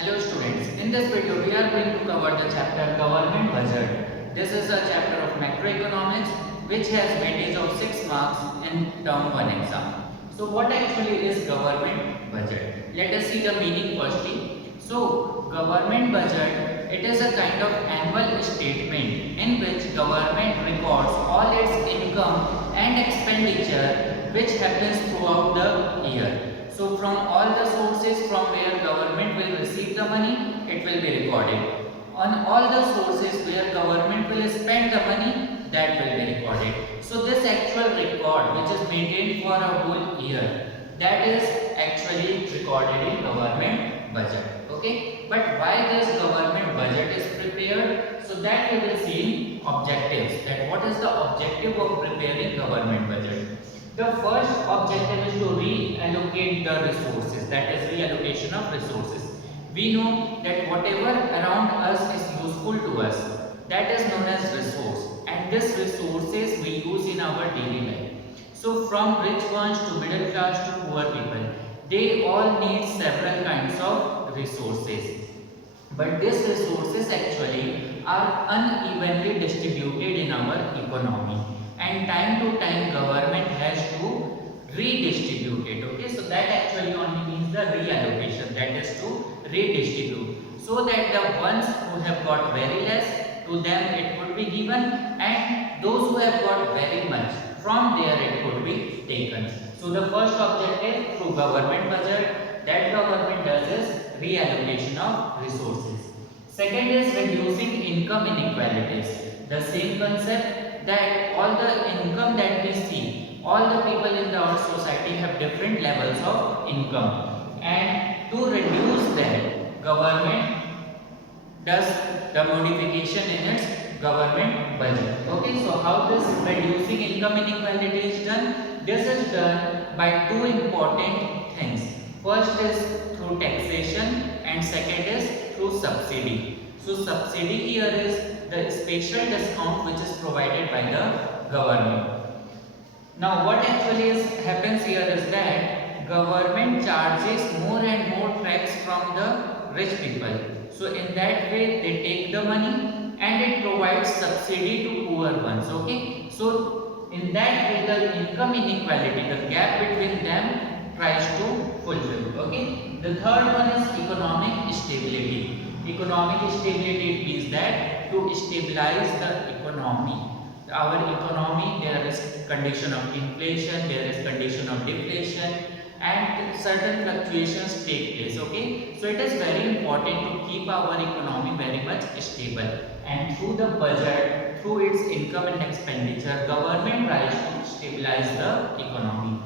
Hello students, in this video we are going to cover the chapter Government Budget. This is a chapter of macroeconomics which has weightage of 6 marks in term 1 exam. So what actually is government budget? Let us see the meaning firstly. So government budget, it is a kind of annual statement in which government records all its income and expenditure which happens throughout the year. So from all the sources from where government will receive the money, it will be recorded. On all the sources where government will spend the money, that will be recorded. So this actual record which is maintained for a whole year, that is actually recorded in government budget. Okay, but why this government budget is prepared? So that we will see in objectives, that what is the objective of preparing government budget. The first objective is to reallocate the resources, that is reallocation of resources. We know that whatever around us is useful to us, that is known as resource, and this resources we use in our daily life. So from rich ones to middle class to poor people, they all need several kinds of resources. But these resources actually are unevenly distributed in our economy, and time to time government has to redistribute it. Okay, so that actually only means the reallocation, that is to redistribute, so that the ones who have got very less, to them it would be given, and those who have got very much, from there it could be taken. So the first objective through government budget that government does is reallocation of resources. Second is reducing income inequalities. The same concept, that all the income that we see, all the people in our society have different levels of income, and to reduce that, government does the modification in its government budget. Okay, so how this reducing income inequality is done? This is done by two important things. First is through taxation, and second is through subsidy. So subsidy here is the special discount which is provided by the government. Now what actually happens here is that government charges more and more tax from the rich people. So in that way they take the money and it provides subsidy to poor ones. Okay, so in that way the income inequality, the gap between them, tries to fulfill. Okay, the third one is economic stability. Economic stability means that to stabilize the economy, our economy, there is condition of inflation, there is condition of deflation, and certain fluctuations take place. Okay, so it is very important to keep our economy very much stable, and through the budget, through its income and expenditure, government tries to stabilize the economy.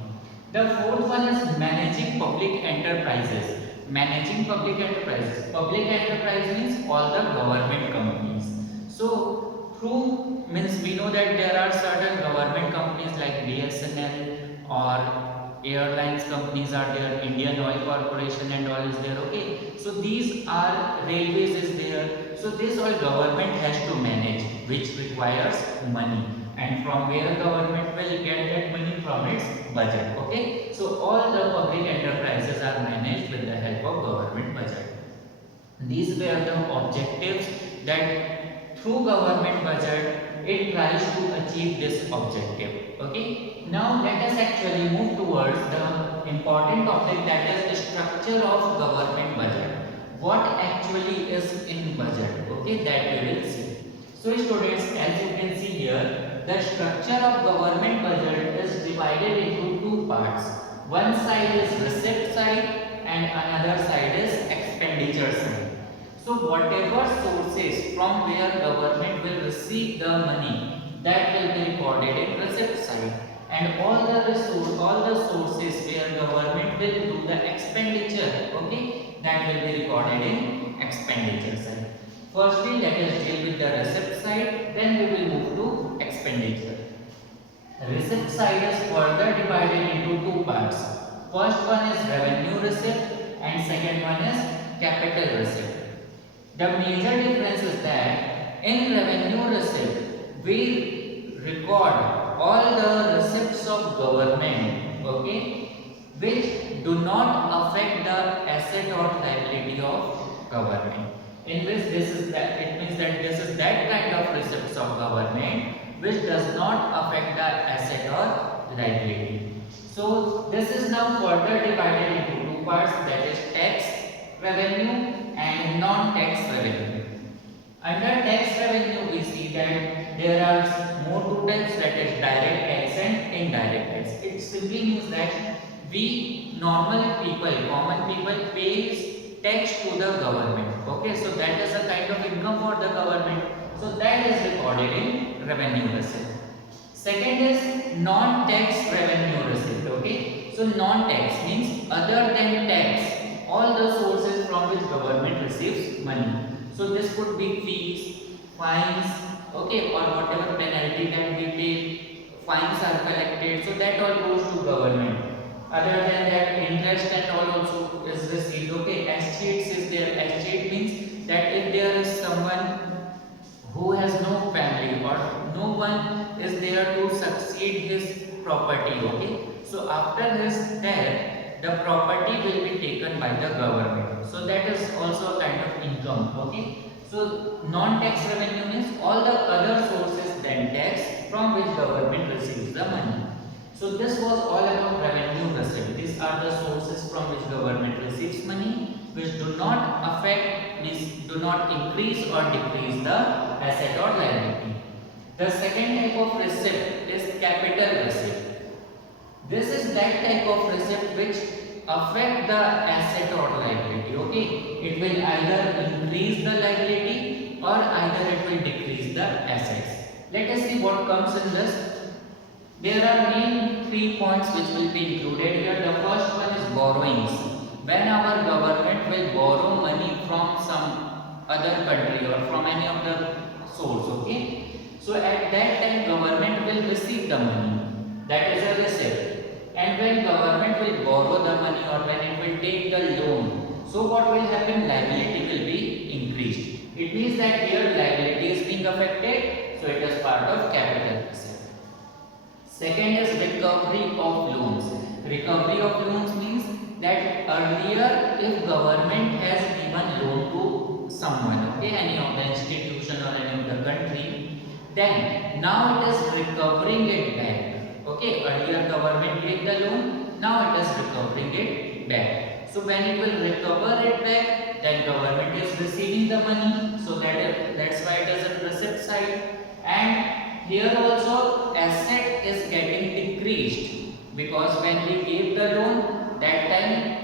The fourth one is managing public enterprises. Managing public enterprises. Public enterprise means all the government companies. So through means we know that there are certain government companies like BSNL, or airlines companies are there, Indian Oil Corporation and all is there. Okay, so these are, railways is there. So this all government has to manage, which requires money, and from where government will get that money? From its budget. Okay, so all the public enterprises are managed with the help of government budget. These were the objectives that through government budget it tries to achieve this objective. Okay, now let us actually move towards the important topic, that is the structure of government budget. What actually is in budget? Okay, that we will see. So students, as you can see here, the structure of government budget is divided into two parts. One side is receipt side and another side is expenditure side. So whatever sources from where government will receive the money, that will be recorded in receipt side, and all the sources where government will do the expenditure, okay, that will be recorded in expenditure side. Firstly, let us deal with the receipt side, then we will move to expenditure. Receipt side is further divided into two parts. First one is revenue receipt and second one is capital receipt. The major difference is that in revenue receipt we record all the receipts of government, okay, which do not affect the asset or liability of government. In which this is that, it means that this is that kind of receipts of government which does not affect the asset or liability. So this is now further divided into two parts, that is tax revenue and non-tax revenue. Under tax revenue we see that there are more two types, that is direct tax and indirect tax. It simply means that we normal people, common people pays tax to the government. Okay, so that is a kind of income for the government. So that is recorded in revenue receipt. Second is non-tax revenue receipt. Okay, so non-tax means other than tax, all the sources from which government receives money. So this could be fees, fines, okay, or whatever penalty that we pay, fines are collected. So that all goes to government. Other than that, interest and all also is received. Okay, estates is there. Estate means that if there is someone who has no family or no one is there to succeed his property. Okay, so after his death, the property will be taken by the government. So that is also a kind of income. Okay, so non-tax revenue means all the other sources than tax from which government receives the money. So this was all about revenue receipt. These are the sources from which government receives money, which do not affect, means do not increase or decrease the asset or liability. The second type of receipt is capital receipt. This is that type of receipt which affect the asset or liability. Okay, it will either increase the liability or either it will decrease the assets. Let us see what comes in this. There are main 3 points which will be included here. The first one is borrowings. When our government will borrow money from some other country or from any of the source, okay? So at that time government will receive the money. That is a receipt. And when government will borrow the money or when it will take the loan, so what will happen? Liability will be increased. It means that here liability is being affected, so it is part of capital receipt. Second is recovery of loans. Recovery of loans means that earlier if government has given loan to someone, okay, any of the institution or any of the country, then now it is recovering it back. Okay, earlier government gave the loan, now it is recovering it back. So when it will recover it back, then government is receiving the money. So that's why it is a receipt side. And here also asset is getting decreased, because when we gave the loan, that time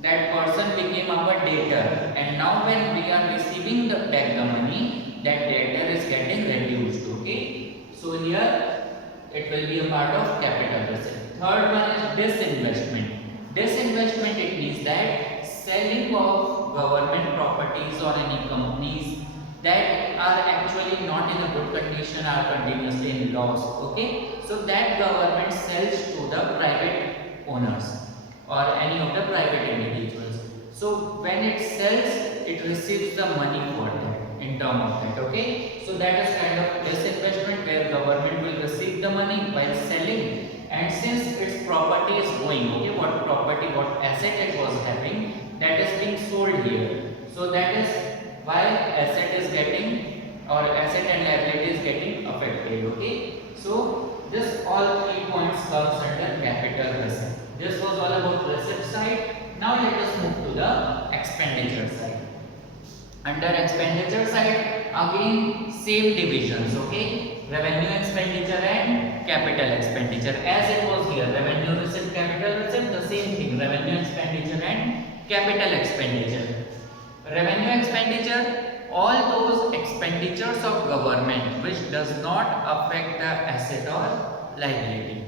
that person became our debtor, and now when we are receiving back the money, that debtor is getting reduced. Okay, so here it will be a part of capital receipt. Third one is disinvestment. Disinvestment, it means that selling of government properties or any companies that are actually not in a good condition, are continuously in loss. Okay, so that government sells to the private owners or any of the private individuals. So when it sells, it receives the money for that in term of that. Okay, so that is kind of disinvestment where government will receive the money while selling, and since its property is going, okay, what property, what asset it was having, that is being sold here. So that is why asset is getting, or asset and liability is getting affected. Okay, so this all 3 points comes under capital receipt. This was all about receipt side. Now let us move to the expenditure side. Under expenditure side, again same divisions. Okay, revenue expenditure and capital expenditure, as it was here, revenue receipt, capital receipt, the same thing, revenue expenditure and capital expenditure. Revenue expenditure, all those expenditures of government which does not affect the asset or liability.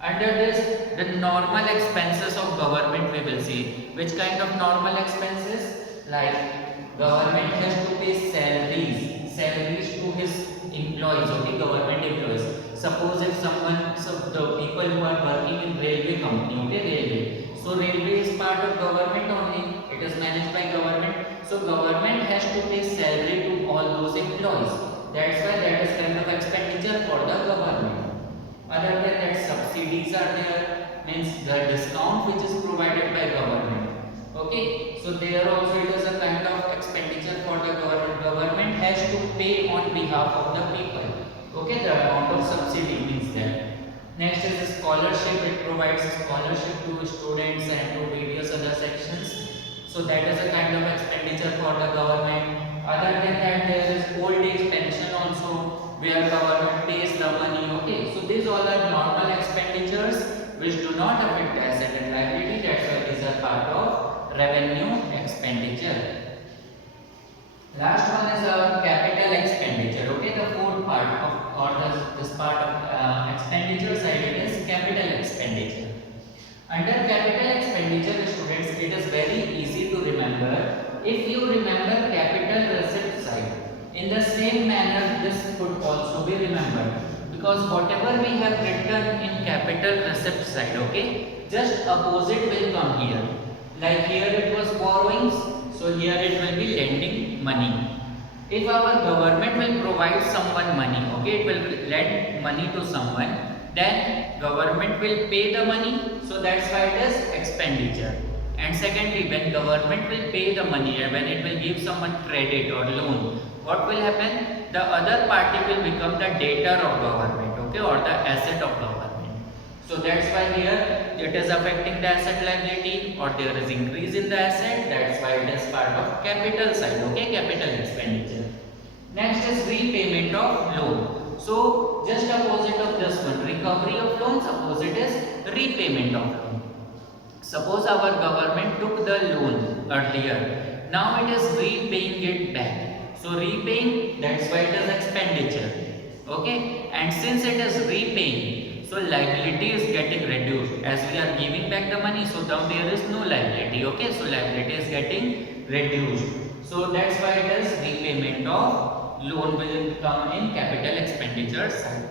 Under this, the normal expenses of government we will see. Which kind of normal expenses? Like government has to pay salaries to his employees, okay, government employees. Suppose if someone, so the people who are working in railway company, okay, railway. So railway is part of government only, it is managed by government. So government has to pay salary to all those employees. That's why that is kind of expenditure for the government. Other than that, subsidies are there, means the discount which is provided by government. Okay, so there also it is a kind of to pay on behalf of the people. Okay, the amount of subsidy means that. Next is the scholarship. It provides scholarship to students and to various other sections. So that is a kind of expenditure for the government. Other than that, there is old age pension also, where government pays the money. Okay, so these all are normal expenditures which do not affect the asset and liability. That's why these are part of revenue expenditure. Last one is our capital expenditure. Okay, the fourth part of or this part of expenditure side, it is capital expenditure. Under capital expenditure, students, it is very easy to remember. If you remember capital receipt side, in the same manner this could also be remembered, because whatever we have written in capital receipt side, okay, just opposite will come here. Like here it was borrowings, so here it will be lending money. If our government will provide someone money, okay, it will lend money to someone, then government will pay the money, so that's why it is expenditure. And secondly, when government will pay the money, when it will give someone credit or loan, what will happen? The other party will become the debtor of government, okay, or the asset of government. So that's why here it is affecting the asset liability, or there is increase in the asset. That's why it is part of capital side, okay, capital expenditure. Next is repayment of loan. So just opposite of this one, recovery of loans, opposite is repayment of loan. Suppose our government took the loan earlier, now it is repaying it back. So repaying, that's why it is expenditure, okay, and since it is repaying, so liability is getting reduced as we are giving back the money, so now there is no liability, okay, so liability is getting reduced. So that's why it is repayment of loan will come in capital expenditure side.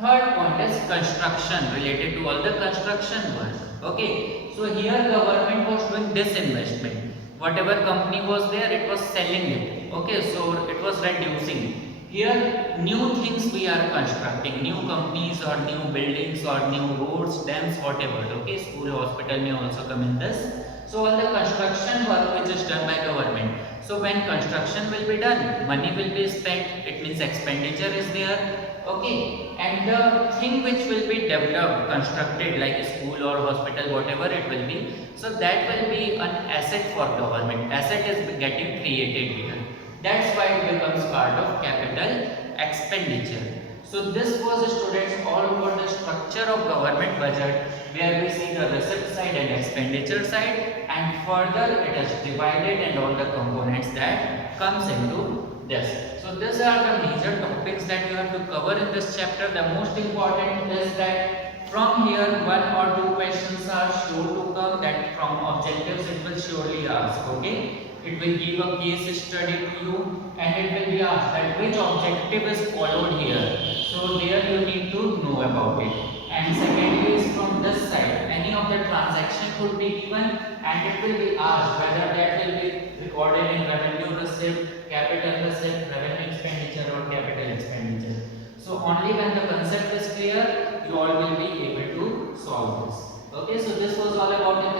Third point is construction, related to all the construction work. Okay, so here government was doing disinvestment. Whatever company was there, it was selling it. Okay, so it was reducing. Here new things we are constructing, new companies or new buildings or new roads, dams, whatever. Okay, school, hospital may also come in this. So all the construction work which is done by government. So when construction will be done, money will be spent, it means expenditure is there. Okay, and the thing which will be developed, constructed like a school or hospital, whatever it will be, so that will be an asset for government. Asset is getting created here. That's why it becomes part of capital expenditure. So this was, students, all over the structure of government budget, where we see the receipt side and expenditure side, and further it is divided and all the components that comes into this. So these are the major topics that you have to cover in this chapter. The most important is that from here one or two questions are sure to come, that from objectives it will surely ask, okay. It will give a case study to you and it will be asked that which objective is followed here. So there you need to know about it. And secondly is from this side, any of the transaction could be given and it will be asked whether that will be recorded in revenue receipt, capital receipt, revenue expenditure or capital expenditure. So only when the concept is clear, you all will be able to solve this. Okay, so this was all about the